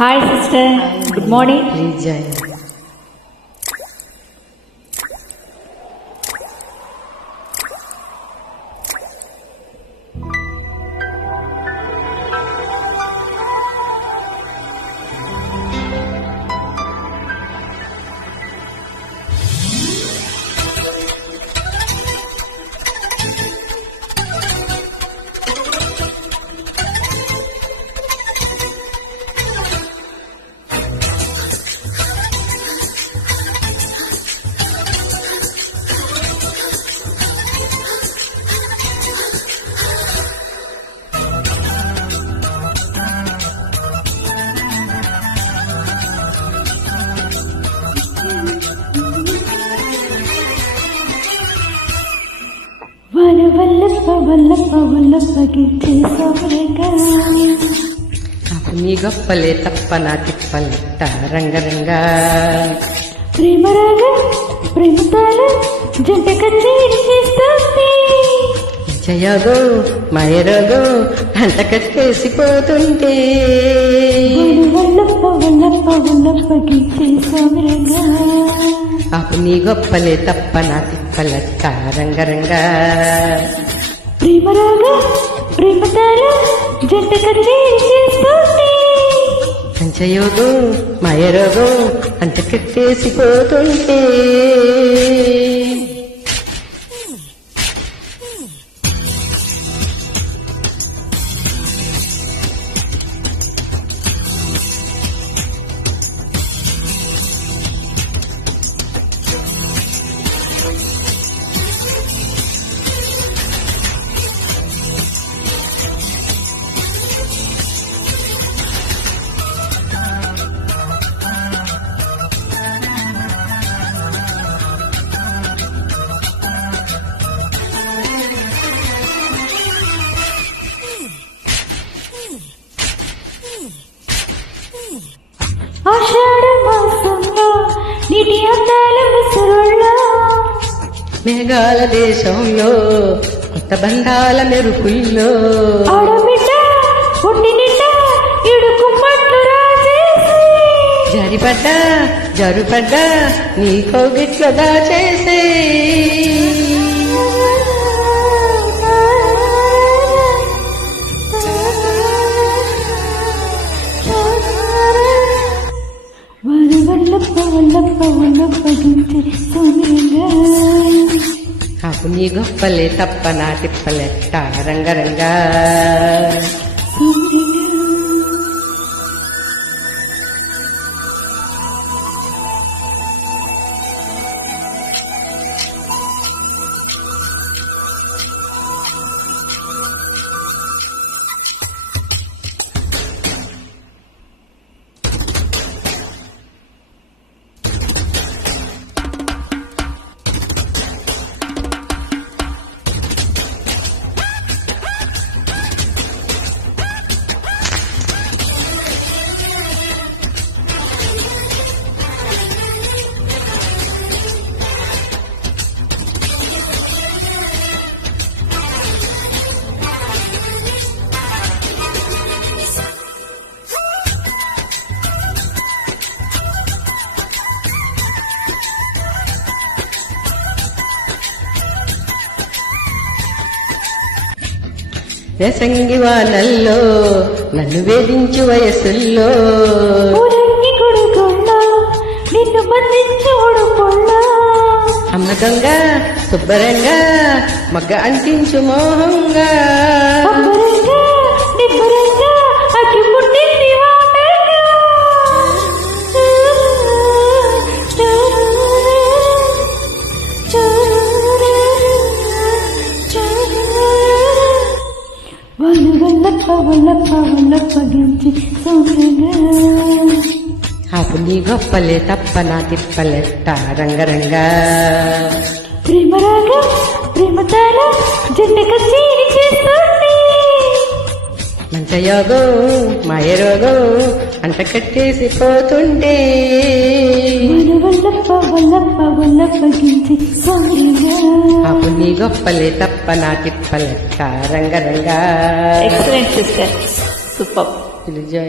Hi sister, good morning. Please join. Vallappa Vallappa Vallappa గిట్టే సోమరంగా నాకు నీ గొప్పలే తప్ప నా తిప్పలెట్ట రంగరంగా ప్రేమరాగా ప్రేమతాల జంట కచేరి చేస్తుంది జయగో మయరగో అంట కట్టేసిపోతుంటే వల్లప్ప వల్లప్ప వల్లప్ప గిట్టే సోమరంగా నాకు నీ గొప్పలే తప్ప నా తిప్పలెట్ట రంగరంగా ప్రేమరాగా ప్రేమతాల జంట కచేరి చేస్తుంది పంచయోగో మయరోగో అంట కట్టేసిపోతుంటే ఆషాఢ మాసంలో నీటి అందాల ముసురుల్లో మేఘాల దేశంలో కొత్త బంధాల మెరుపుల్లో ఆడబిడ్డ ఒంటి నిండా ఇడుకుమ్మట్లు రాజేసి జరిపడ్డా జరుపడ్డా నీ కోగిట్ల దాచేసే వల్లప్ప వల్లప్ప వల్లప్ప గిట్టే సోమరంగా నాకు నీ గొప్పలే తప్ప నా తిప్పలెట్ట రంగరంగా వేసంగి వానల్లో నన్ను వేధించు వయసుల్లో ఊరంగి కొడుకున్నా నిన్ను బంధించు ఉడుకున్నా అమ్మ దొంగ శుభ్రంగా మగ్గ అంటించు మోహంగా అబ్బరంగా నిబ్బరంగా అగ్గి పుట్టింది వాటంగా వల్లప్ప వల్లప్ప వల్లప్ప గిట్టే సోమరంగా నాకు నీ గొప్పలే తప్ప నా తిప్పలెట్ట రంగరంగా ప్రేమరాగా ప్రేమతాల జంట కచేరి చేస్తుంది మంచయోగో మాయరోగో అంట కట్టేసిపోతుంటే వల్లప్ప వల్లప్ప వల్లప్ప గిట్టే సోమరంగా నాకు నీ గొప్పలే తప్ప నా తిప్పలెట్ట రంగరంగా ఎక్సలెంట్ సిస్టర్ సూపర్. Enjoy.